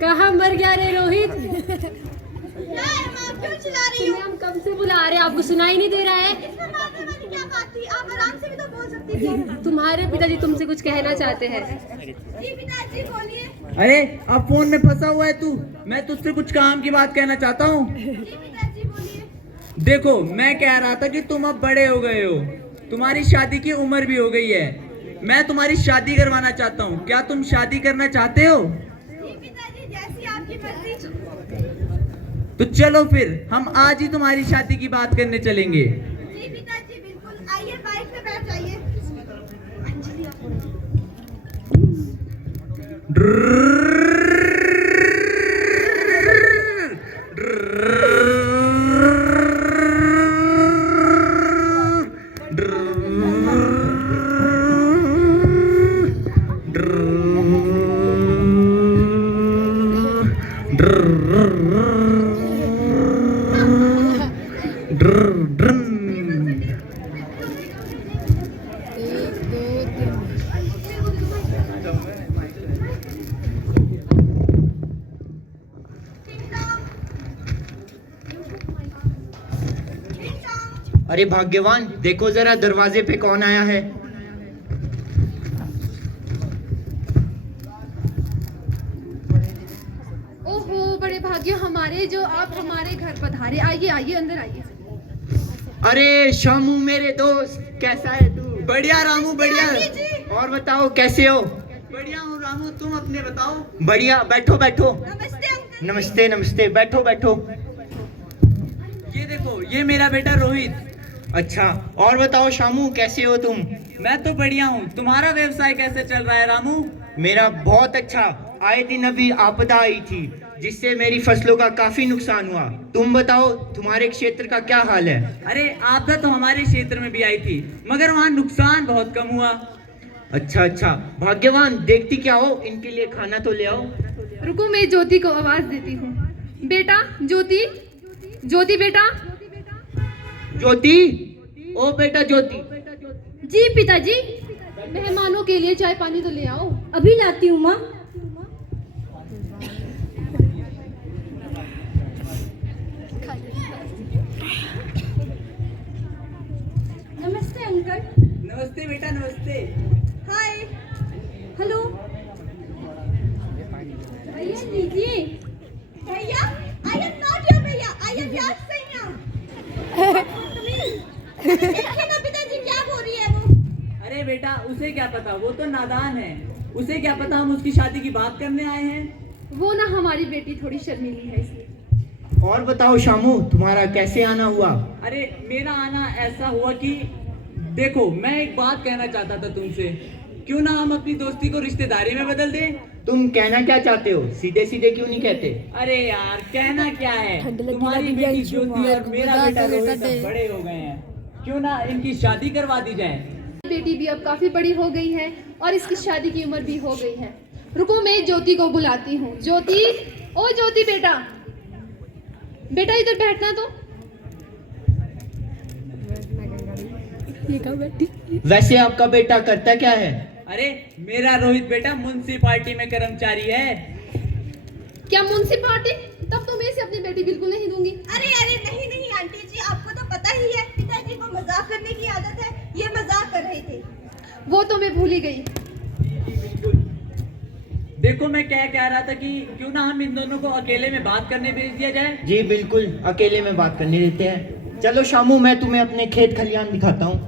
कहाँ मर गया रे रोहित? क्यों चिल्ला रही हो? हम कब से बुला रहे हैं, आपको सुनाई नहीं दे रहा है? इसमें मारने वाली क्या बात थी? आप आराम से भी तो बोल सकती थी। तुम्हारे पिताजी तुमसे कुछ कहना चाहते हैं। जी पिताजी बोलिए। अरे अब फोन में फंसा हुआ है तू। मैं तुझसे कुछ काम की बात कहना चाहता हूँ। जी पिताजी बोलिए। देखो, मैं कह रहा था कि तुम अब बड़े हो गए हो, तुम्हारी शादी की उम्र भी हो गई है। मैं तुम्हारी शादी करवाना चाहता हूँ। क्या तुम शादी करना चाहते हो? जी पिताजी, जैसी आपकी मर्जी। तो चलो फिर हम आज ही तुम्हारी शादी की बात करने चलेंगे। जी पिताजी बिल्कुल, आइए बाइक पे बैठ जाइए। अरे भाग्यवान, देखो जरा दरवाजे पे कौन आया है। ओहो, बड़े भाग्य हमारे जो आप हमारे घर पधारे। आइए आइए, अंदर आइए। अरे शामू मेरे दोस्त, कैसा है तू? बढ़िया रामू, बढ़िया। और बताओ कैसे हो? बढ़िया हूँ रामू, तुम अपने बताओ। बढ़िया, बैठो बैठो। नमस्ते अंकल। नमस्ते नमस्ते, बैठो बैठो। ये देखो, ये मेरा बेटा रोहित। अच्छा, और बताओ शामू कैसे हो तुम? मैं तो बढ़िया हूँ। तुम्हारा व्यवसाय कैसे चल रहा है रामू? मेरा बहुत अच्छा। आए दिन अभी आपदा आई थी जिससे मेरी फसलों का काफी नुकसान हुआ। तुम बताओ तुम्हारे क्षेत्र का क्या हाल है? अरे आपदा तो हमारे क्षेत्र में भी आई थी, मगर वहाँ नुकसान बहुत कम हुआ। अच्छा अच्छा, भाग्यवान देखती क्या हो, इनके लिए खाना तो ले आओ। रुको, मैं ज्योति को आवाज देती हूँ। बेटा ज्योति, ज्योति बेटा। ज्योति, ओ बेटा ज्योति। जी पिताजी। मेहमानों के लिए चाय पानी तो ले आओ। अभी लाती हूँ माँ। नमस्ते अंकल। नमस्ते बेटा, नमस्ते। हाय। हेलो भैया, लीजिए। भैया, आई एम नॉट योर भैया, आई एम योर सैया। देखिए ना पिताजी, क्या बोल रही है वो? अरे बेटा, उसे क्या पता, वो तो नादान है। उसे क्या पता हम उसकी शादी की बात करने आए हैं। वो ना हमारी बेटी थोड़ी शर्मीली है, इसलिए। और बताओ शामू, तुम्हारा कैसे आना हुआ? अरे मेरा आना ऐसा हुआ कि देखो, मैं एक बात कहना चाहता था तुमसे। क्यों ना हम अपनी दोस्ती को रिश्तेदारी में बदल दें? तुम कहना क्या चाहते हो? सीधे सीधे क्यों नहीं कहते? अरे यार, कहना क्या है, तुम्हारी बेटी ज्योति और मेरा बेटा रोहित अब बड़े हो गए हैं। क्यों ना इनकी शादी करवा दी जाए। बेटी भी अब काफी बड़ी हो गई है और इसकी शादी की उम्र भी हो गई है। रुको, मैं ज्योति को बुलाती हूँ। ज्योति, ओ ज्योति बेटा, बेटा इधर बैठना तो। वैसे आपका बेटा करता क्या है? अरे मेरा रोहित बेटा म्युनिसिपालिटी में कर्मचारी है। क्या म्युनिसिपालिटी? तब तो मैं इसे अपनी बेटी बिल्कुल नहीं दूंगी। अरे अरे नहीं नहीं आंटी जी, आपको तो पता ही है पिताजी को मजाक करने की आदत है। ये मजाक कर रहे थे। वो तो मैं भूल ही गई। देखो, मैं क्या कह रहा था कि क्यों ना हम इन दोनों को अकेले में बात करने भेज दिया जाए। जी बिल्कुल, अकेले में बात करने देते हैं। चलो शामू, मैं तुम्हें अपने खेत खलियान दिखाता हूँ।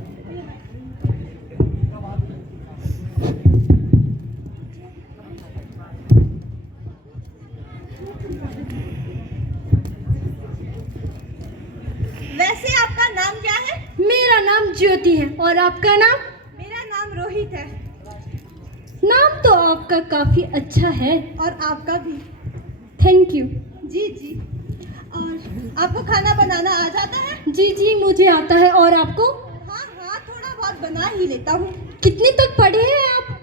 वैसे आपका नाम क्या है? मेरा नाम ज्योति है और आपका नाम? मेरा नाम रोहित है। नाम तो आपका काफी अच्छा है। और आपका भी। Thank you. जी जी। और आपको खाना बनाना आ जाता है? जी जी, मुझे आता है। और आपको? हाँ हाँ, थोड़ा बहुत बना ही लेता हूँ। कितने तक पढ़े हैं आप?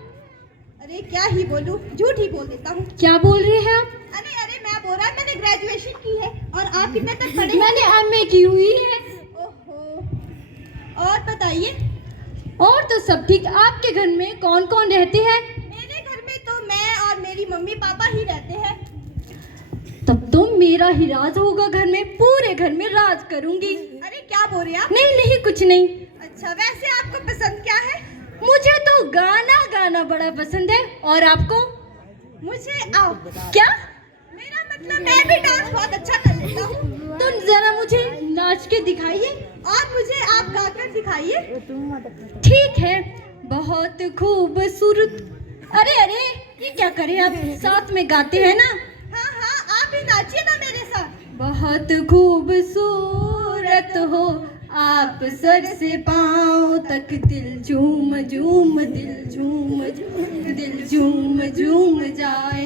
अरे क्या ही बोलूं, झूठ ही बोल देता हूँ। क्या बोल रहे हैं आप? अरे अरे, मैं बोल रहा मैंने ग्रेजुएशन की है। और आप कितने तक पढ़े? मैंने एमए की हुई है। ओहो। और बताइए। और तो सब ठीक। आपके घर में कौन कौन रहते हैं? मेरे घर में तो मैं और मेरी मम्मी पापा ही रहते हैं। तब तो मेरा ही राज होगा घर में, पूरे घर में राज करूंगी। अरे क्या बोल रहे हैं आप? नहीं नहीं कुछ नहीं। अच्छा, वैसे आपको पसंद क्या है? मुझे तो गाना गाना बड़ा पसंद है। और आपको? मुझे आप क्या? मेरा मतलब मैं भी डांस बहुत अच्छा कर लेता हूँ। तो जरा मुझे नाच के दिखाइए। और मुझे आप गाकर दिखाइए। ठीक है, बहुत खूबसूरत। अरे अरे ये क्या करें, आप साथ में गाते हैं ना। हाँ हाँ, आप भी नाचिए ना मेरे साथ। बहुत खूबसूरत हो आप, सर से पाँव तक दिल झूम झूम, दिल झूम झूम, दिल झूम झूम जाए।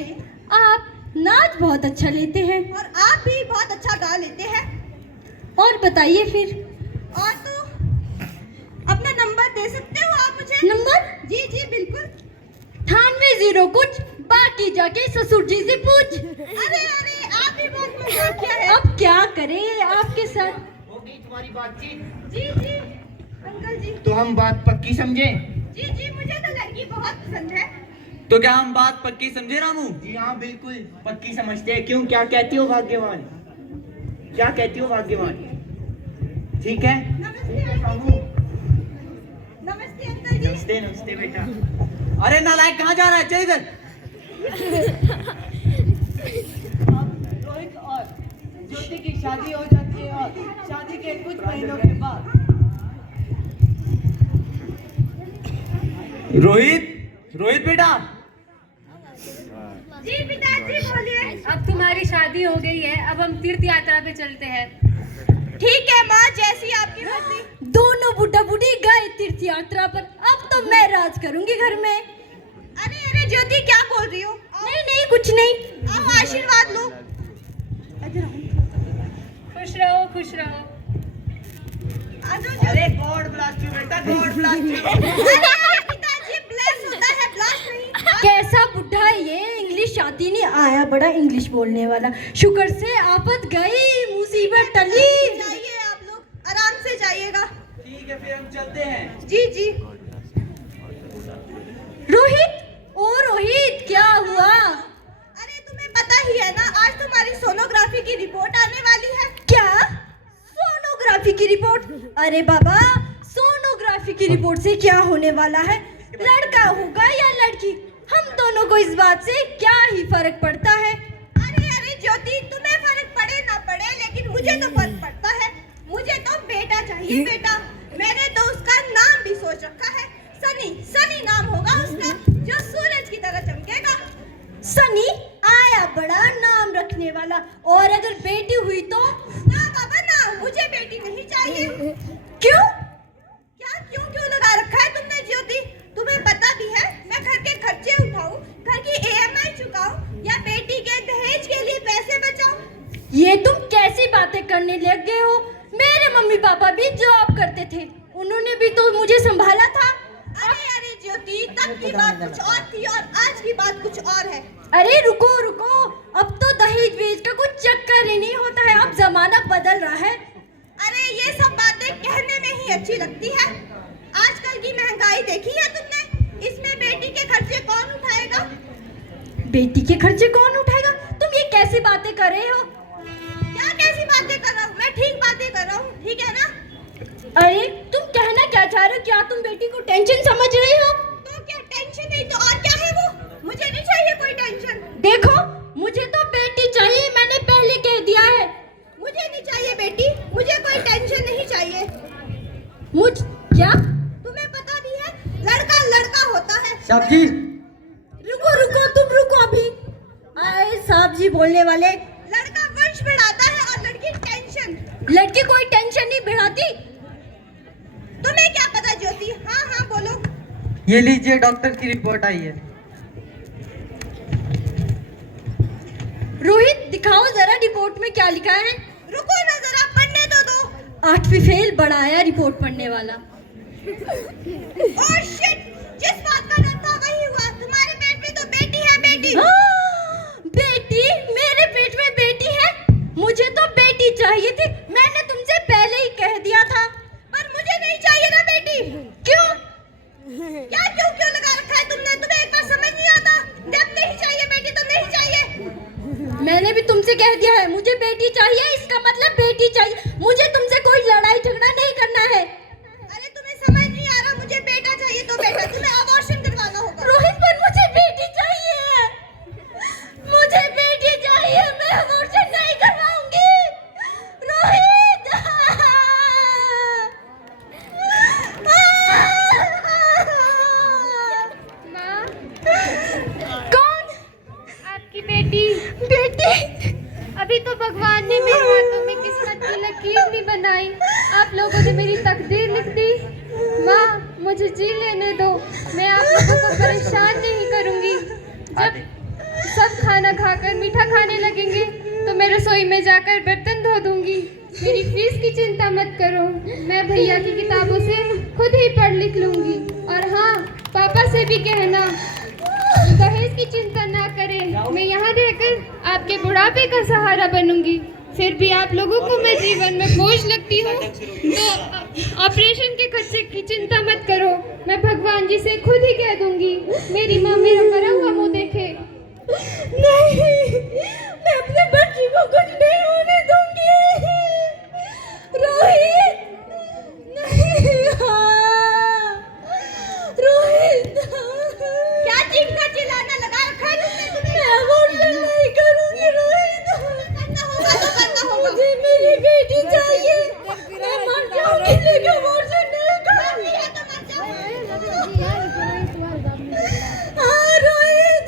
आप नाच बहुत अच्छा लेते हैं। और आप भी बहुत अच्छा गा लेते हैं। और बताइए फिर। और तो अपना नंबर दे सकते हो आप मुझे? नंबर? जी जी बिल्कुल। 98 कुछ, बाकी जाके ससुर जी से पूछ। अरे अरे, आप भी बहुत मजाक किया है। अब क्या करें आपके साथ। हो गई तुम्हारी बातचीत? जी जी अंकल जी। तो हम बात पक्की समझे? जी जी, मुझे तो लड़की बहुत पसंद है। तो क्या हम बात पक्की समझे रामू? जी हाँ, बिल्कुल पक्की समझते हैं। क्यों, क्या कहती हो भाग्यवान? क्या कहती हो भाग्यवान? ठीक है। नमस्ते आंटी जी। नमस्ते अंकल जी। नमस्ते नमस्ते बेटा। अरे नालायक कहाँ जा रहा है, चल इधर। रोहित और ज्योति की शादी हो जाती है और शादी के कुछ महीनों के बाद रोहित, रोहित बेटा। जी पिताजी बोलिए। अब तुम्हारी शादी हो गई है, अब हम तीर्थ यात्रा पे चलते हैं। ठीक है माँ, जैसी आपकी मर्जी। दोनों बुढ़ा बुढ़ी गए तीर्थ यात्रा पर, अब तो मैं राज करूंगी घर में। अरे अरे ज्योति, क्या बोल रही हो? नहीं नहीं कुछ नहीं। आओ आशीर्वाद लो। खुश रहो खुश रहो। आ जाओ ज्योति। अरे गॉड ब्लास्ट यू बेटा, गॉड ब्लास्ट यू। अरे पिताजी, ब्लेस होता है, ब्लास्ट नहीं। कैसा बुढ़ा है ये, इंग्लिश आती नहीं, आया बड़ा इंग्लिश बोलने वाला। शुक्र से आफत गई, मुसीबत टली। जाइए आप लोग, आराम से जाइएगा। ठीक है, फिर हम चलते हैं। जी जी। रोहित, ओ रोहित क्या हुआ? अरे तुम्हें पता ही है ना, आज तुम्हारी सोनोग्राफी की रिपोर्ट आने वाली है। क्या? सोनोग्राफी की रिपोर्ट? अरे बाबा, सोनोग्राफी की रिपोर्ट से क्या होने वाला है? लड़का होगा या लड़की, हम दोनों को इस बात से क्या ही फर्क पड़ता है। अरे अरे ज्योति, तुम्हें फर्क पड़े ना पड़े, लेकिन मुझे तो फर्क पड़ता है। मुझे तो बेटा चाहिए, बेटा। मैंने तो उसका नाम भी सोच रखा है, सनी। सनी नाम होगा उसका, जो सूरज की तरह चमकेगा। सनी? आया बड़ा नाम रखने वाला। और अगर बेटी हुई तो? ना बाबा ना, मुझे बेटी नहीं चाहिए। क्यों? क्या क्यों क्यों लगा रखा है तुमने ज्योति? तुम्हें पता भी है मैं घर के खर्चे उठाऊं, घर की EMI चुकाऊं, या बेटी के दहेज के लिए पैसे बचाऊं? ये तुम कैसी बातें करने लग गए हो? मेरे मम्मी पापा भी जॉब करते थे, उन्होंने भी तो मुझे संभाला था। अरे अरे ज्योति, तब की बात कुछ और थी और आज की बात कुछ और है। अरे रुको रुको, अब तो दहेज वेज का कुछ चक्कर ही नहीं होता है, अब जमाना बदल रहा है। अरे ये सब बातें कहने में ही अच्छी लगती है। आजकल की महंगाई देखी है तुमने? इसमें बेटी के खर्चे कौन उठाएगा? बेटी के खर्चे कौन उठाएगा? तुम ये कैसी बातें कर रहे हो? क्या कैसी बातें कर रहा हूँ? मैं ठीक बातें कर रहा हूँ, ठीक है ना? अरे तुम कहना क्या चाह रहे हो? क्या तुम बेटी को टेंशन समझ रहे हो? तो क्या टेंशन नहीं तो और क्या है वो? मुझे नहीं चाहिए कोई टेंशन। देखो, मुझे तो बेटी चाहिए, मैंने पहले कह दिया है। मुझे नहीं चाहिए बेटी, मुझे कोई टेंशन नहीं चाहिए। मुझ क्या? तुम्हें पता भी है, लड़का लड़का होता है। साहब जी, रुको रुको, तुम रुको अभी। आए साहब जी बोलने वाले। लड़का वंश बढ़ाता है और लड़की टेंशन। लड़की कोई टेंशन नहीं बढ़ाती। तुम्हें क्या पता ज्योति? हाँ हाँ बोलो। ये लीजिए, डॉक्टर की रिपोर्ट आई है। रोहित दिखाओ जरा रिपोर्ट में क्या लिखा है। रुको ना जरा, पढ़ने तो दो। 8वीं फेल बढ़ाया रिपोर्ट पढ़ने वाला। ओह शिट, जिस बात का डर था वही हुआ। तुम्हारे पेट में तो बेटी है, बेटी। बेटी? मेरे पेट में बेटी है? मुझे तो बेटी चाहिए थी, मैंने तुमसे पहले ही कह दिया था। पर मुझे नहीं चाहिए ना बेटी। क्यों? क्या क्यों क्यों लगा रखा है तुमने? तुम्हें एक बार समझ नहीं आता? जब नहीं चाहिए बेटी तो नहीं चाहिए। मैंने भी तुमसे कह दिया है, मुझे बेटी चाहिए, इसका मतलब बेटी चाहिए। मुझे तुमसे कोई लड़ाई झगड़ा नहीं करना है। अरे तुम्हें समझ नहीं आ रहा, मुझे बेटा चाहिए तो बेटा, तुम्हें अबॉर्शन करवाना होगा। रोहित, पर मुझे बेटी चाहिए, मुझे बेटी चाहिए, मैं अबॉर्शन नहीं करवाऊंगी। रोहित माँ, कौन? आपकी बेटी। बेटी? अभी तो भगवान ने मेरे हाथों में किस्मत की लकीर नहीं बनाई, आप लोगों ने मेरी तकदीर लिख दी। माँ, मुझे जी लेने दो, मैं आप लोगों को परेशान नहीं करूँगी। जब सब खाना खाकर मीठा खाने लगेंगे तो मैं रसोई में जाकर बर्तन धो दूंगी। मेरी फीस की चिंता मत करो, मैं भैया की किताबों से खुद ही पढ़ लिख लूंगी। और हाँ, पापा से भी कहना दहेज की चिंता ना करें, मैं यहाँ रहकर आपके बुढ़ापे का सहारा बनूंगी। फिर भी आप लोगों को मैं जीवन में बोझ लगती हूँ, तो ऑपरेशन के खर्चे की चिंता मत करो, मैं भगवान जी से खुद ही कह दूंगी। मेरी माँ मेरा मरा हुआ मुँह देखे। नहीं, मैं अपने बच्ची को कुछ नहीं होने दूंगी। रोहित, नहीं, हाँ, रोहित, क्या चीखना चिल्लाना लगा रखा है तुमने? तुम्हें मैं अबॉर्शन नहीं करूंगी। रोहित, करना होगा तो करना होगा। मुझे मेरी बेटी चाहिए, मैं मर जाऊंगी लेकिन अबॉर्शन नहीं करूंगी। है तो मर जाओ। हाँ, रोहित,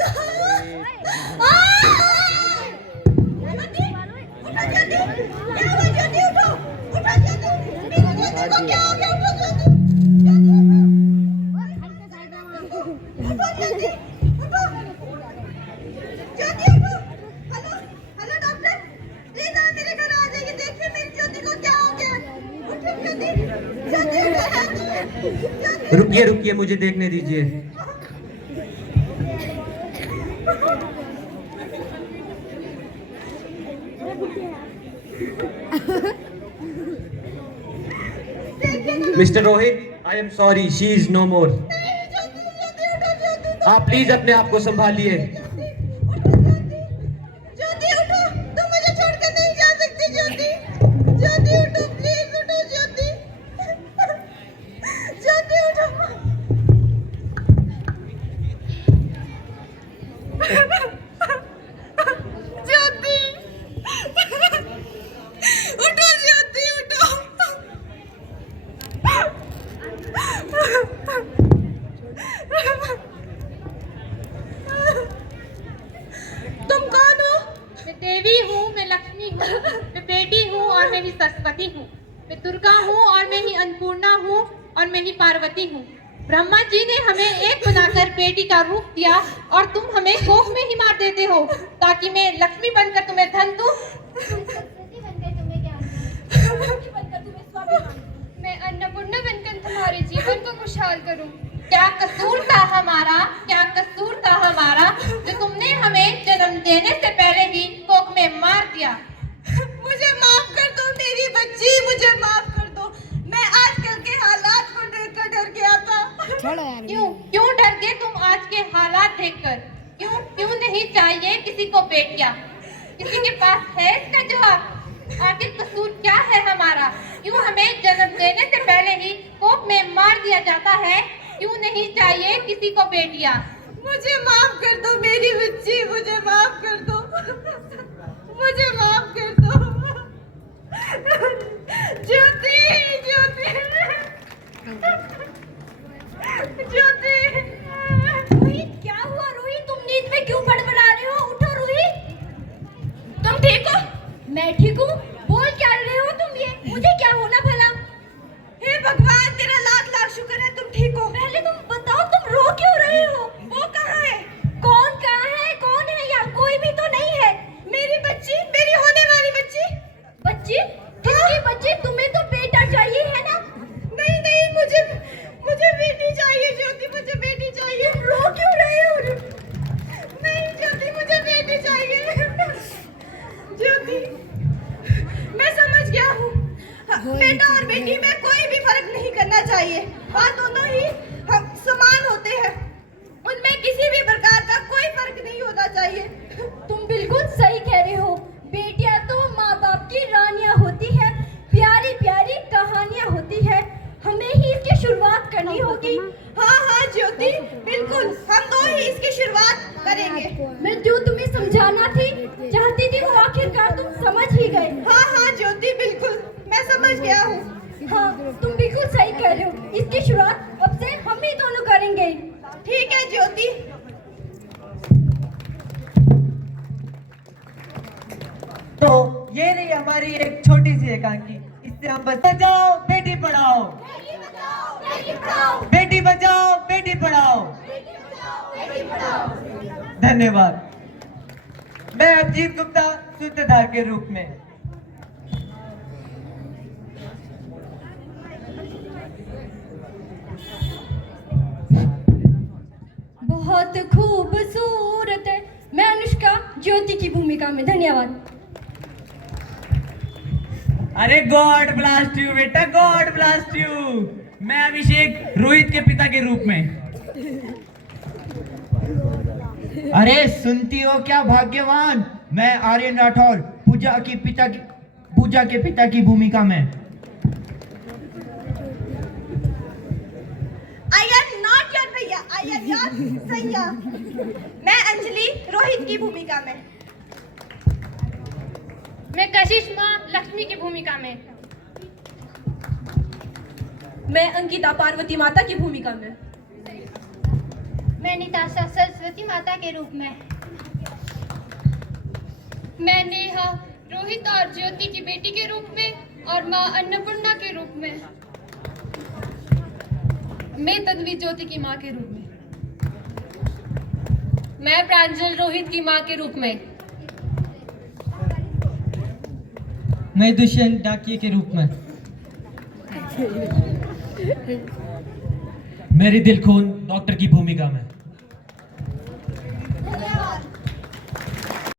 क्या हुआ ज्योति? उठो, उठो ज्योति, मेरी ज्योति को क्या हो गया? उठो ज्योति, ज्योति उठो, ज्योति उठो, ज्योति उठो। हेलो, हेलो डॉक्टर, प्लीज आप मेरे घर आ जाइए, देखिए मेरी ज्योति को क्या हो गया। उठो ज्योति, ज्योति उठो, ज्योति। रुकिए रुकिए, मुझे देखने दीजिए। Mister Rohit, I am sorry, she is no more. आप प्लीज अपने आप को संभालिए। ज्योति उठो, तुम मुझे छोड़कर नहीं जा सकती। ज्योति, ज्योति उठो, प्लीज उठो ज्योति, ज्योति उठो। ज्योति उठो, ज्योति उठो। तुम कौन हो? मैं देवी हूँ, मैं लक्ष्मी हूँ, मैं बेटी हूँ और मैं ही सरस्वती हूँ, मैं दुर्गा हूँ और मैं ही अन्नपूर्णा हूँ और मैं ही पार्वती हूँ। ब्रह्मा जी ने हमें एक बनाकर बेटी का रूप दिया और तुम हमें कोख में ही मार देते हो ताकि मैं लक्ष्मी बनकर तुम्हें धन दूं। मैं अन्नपूर्णा बनकर तुम्हारे जीवन को खुशहाल करूं। क्या कसूर था हमारा, क्या कसूर था हमारा जो तुमने हमें जन्म देने से पहले ही कोख में मार दिया। मुझे माफ कर दो मेरी बच्ची, मुझे माफ कर दो। मैं आजकल के हालात को देखकर डर गया था। क्यों डर गए तुम आज के हालात देखकर? क्यों नहीं चाहिए किसी को बेटियां? किसी के पास है इसका जवाब? आखिर कसूर क्या है हमारा? क्यों हमें जन्म देने से पहले ही कोख में मार दिया जाता है? क्यों नहीं चाहिए किसी को बेटियां? मुझे माफ कर दो मेरी बच्ची, मुझे माफ कर दो, मुझे माफ कर दो। ज्योति, ज्योति, ज्योति। रोहित, क्या हुआ? रोहित, तुम नींद में क्यों बड़बड़ा रहे हो? उठो रोहित। तुम ठीक हो? मैं ठीक हूँ। बोल क्या रहे हो तुम ये? मुझे क्या होना भला? हे भगवान, तेरा लाख लाख शुक्र है तुम ठीक हो। पहले तुम बताओ, तुम रो क्यों रहे हो? वो कहाँ है? कौन कहाँ है? कौन है? यहाँ कोई भी तो नहीं है। मेरी बच्ची, मेरी होने वाली बच्ची। बच्ची? किसकी बच्ची? तुम्हें तो बेटा चाहिए है ना? नहीं नहीं, मुझे बेटी चाहिए ज्योति, मुझे बेटी चाहिए। तुम रो क्यों रहे हो? नहीं ज्योति, मुझे बेटी चाहिए। ज्योति, मैं समझ गया हूँ, बेटा और बेटी में कोई भी फर्क नहीं करना चाहिए, और दोनों ही हम समान होते हैं, उनमें किसी भी प्रकार का कोई फर्क नहीं होना चाहिए। तुम बिल्कुल सही कह रहे तो ये रही हमारी एक छोटी सी एकांकी, इससे हम बचाओ बेटी पढ़ाओ, बेटी बचाओ बेटी पढ़ाओ। धन्यवाद। मैं अभिजीत गुप्ता सूत्रधार के रूप में। बहुत खूबसूरत है। मैं अनुष्का ज्योति की भूमिका में। धन्यवाद। अरे गॉड ब्लास्ट यू बेटा, गॉड ब्लास्ट यू। मैं अभिषेक रोहित के पिता के रूप में। अरे सुनती हो क्या भाग्यवान, मैं आर्यन राठौर पूजा के पिता की भूमिका में। I am not your भैया, I am your सैया। मैं अंजलि रोहित की भूमिका में। मैं कशिश माँ लक्ष्मी की भूमिका में। मैं अंकिता पार्वती माता की भूमिका में। मैं निताशा सरस्वती माता के रूप में। मैं नेहा रोहित और ज्योति की बेटी के रूप में और माँ अन्नपूर्णा के रूप में। मैं तन्वी ज्योति की माँ के रूप में। मैं प्रांजल रोहित की माँ के रूप में। मैं दुष्यंत डाकिया के रूप में। मेरी दिलखोन डॉक्टर की भूमिका में।